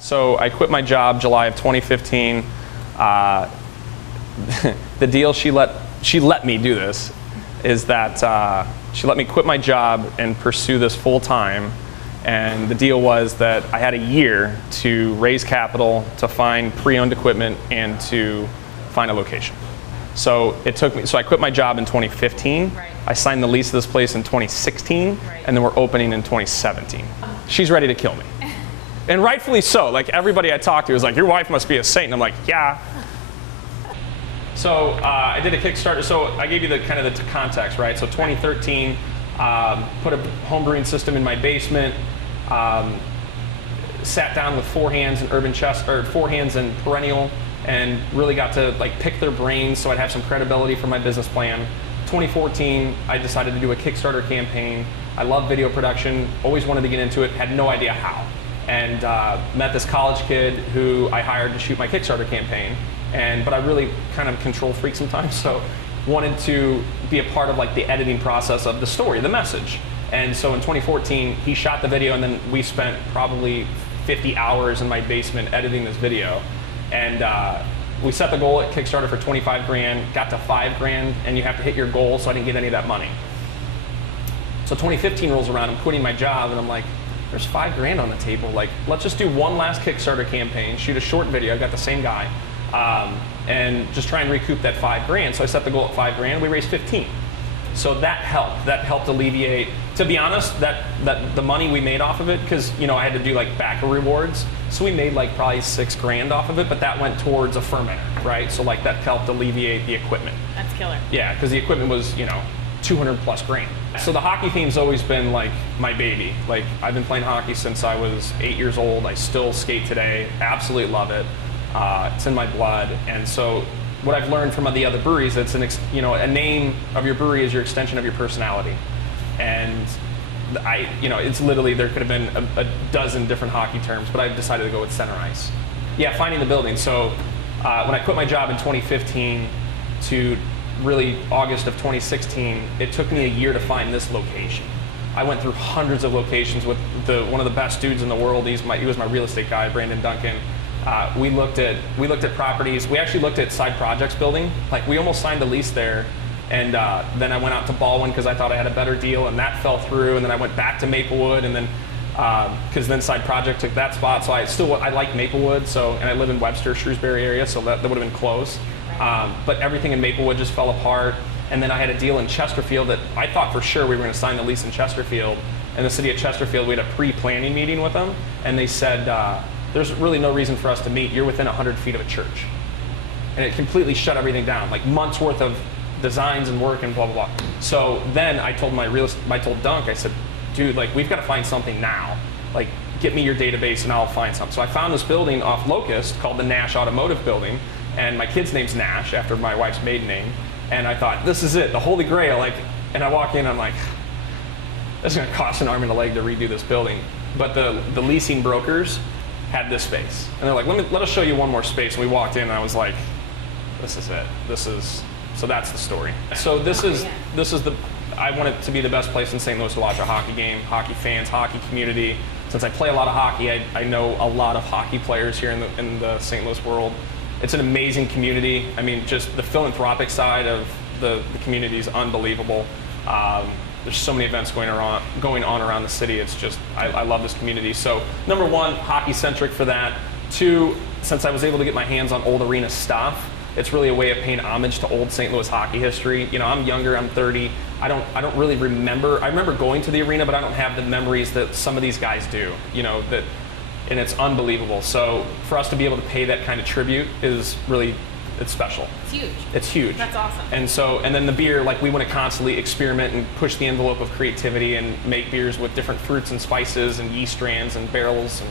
So I quit my job July of 2015. The deal she let me do this is that she let me quit my job and pursue this full time. And the deal was that I had a year to raise capital, to find pre-owned equipment, and to find a location. So it took me. So I quit my job in 2015. Right. I signed the lease of this place in 2016, Right. and then we're opening in 2017. She's ready to kill me. And rightfully so. Like, everybody I talked to was like, "Your wife must be a saint." And I'm like, "Yeah." So I did a Kickstarter. So I gave you the kind of the context, right? So 2013, put a home brewing system in my basement. Sat down with Four Hands and Perennial, and really got to like pick their brains so I'd have some credibility for my business plan. 2014, I decided to do a Kickstarter campaign. I love video production, always wanted to get into it, had no idea how. And met this college kid who I hired to shoot my Kickstarter campaign. But I really kind of control freak sometimes, so wanted to be a part of like the editing process of the story, the message. And so in 2014, he shot the video, and then we spent probably 50 hours in my basement editing this video. And we set the goal at Kickstarter for 25 grand, got to 5 grand, and you have to hit your goal, so I didn't get any of that money. So 2015 rolls around, I'm quitting my job, and I'm like, there's 5 grand on the table. Like, let's just do one last Kickstarter campaign, shoot a short video, I got the same guy, and just try and recoup that 5 grand. So I set the goal at 5 grand, we raised 15. So that helped alleviate, to be honest, that the money we made off of it, because I had to do like backer rewards, so we made like probably 6 grand off of it, but that went towards a fermenter, right? So like that helped alleviate the equipment. That's killer. Yeah, because the equipment was 200 plus grand. So the hockey theme's always been like my baby. Like, I've been playing hockey since I was 8 years old. I still skate today. Absolutely love it. It's in my blood. And so what I've learned from the other breweries, it's a name of your brewery is your extension of your personality. And it's literally, there could have been a dozen different hockey terms, but I've decided to go with center ice. Yeah, finding the building. So when I quit my job in 2015 to really August of 2016, it took me a year to find this location. I went through hundreds of locations with one of the best dudes in the world. He was my real estate guy, Brandon Duncan. We looked at properties. We actually looked at side projects building. Like, we almost signed a lease there, and then I went out to Baldwin because I thought I had a better deal, and that fell through. And then I went back to Maplewood, and then because then side project took that spot. So I like Maplewood. And I live in Webster, Shrewsbury area, so that would have been close. But everything in Maplewood just fell apart. And then I had a deal in Chesterfield that I thought for sure we were going to sign the lease in Chesterfield. And the city of Chesterfield, we had a pre-planning meeting with them, and they said, there's really no reason for us to meet. You're within 100 feet of a church. And it completely shut everything down, like months worth of designs and work and blah, blah, blah. So then I told Dunk, I said, dude, like, we've got to find something now. Like, get me your database and I'll find something. So I found this building off Locust called the Nash Automotive Building. And my kid's name's Nash, after my wife's maiden name. And I thought, this is it, the holy grail. Like, and I walk in, I'm like, this is going to cost an arm and a leg to redo this building. But the leasing brokers had this space. And they're like, let us show you one more space. And we walked in, and I was like, this is it. So that's the story. So I want it to be the best place in St. Louis to watch a hockey game, hockey fans, hockey community. Since I play a lot of hockey, I know a lot of hockey players here in the St. Louis world. It's an amazing community. I mean, just the philanthropic side of the community is unbelievable. There's so many events going on around the city. It's just, I love this community. So number one, hockey-centric for that. 2, since I was able to get my hands on old arena stuff, it's really a way of paying homage to old St. Louis hockey history. I'm younger, I'm 30. I don't really remember. I remember going to the arena, but I don't have the memories that some of these guys do. And it's unbelievable. So for us to be able to pay that kind of tribute is really, it's special. It's huge. It's huge. That's awesome. And then the beer, like, we want to constantly experiment and push the envelope of creativity and make beers with different fruits and spices and yeast strands and barrels.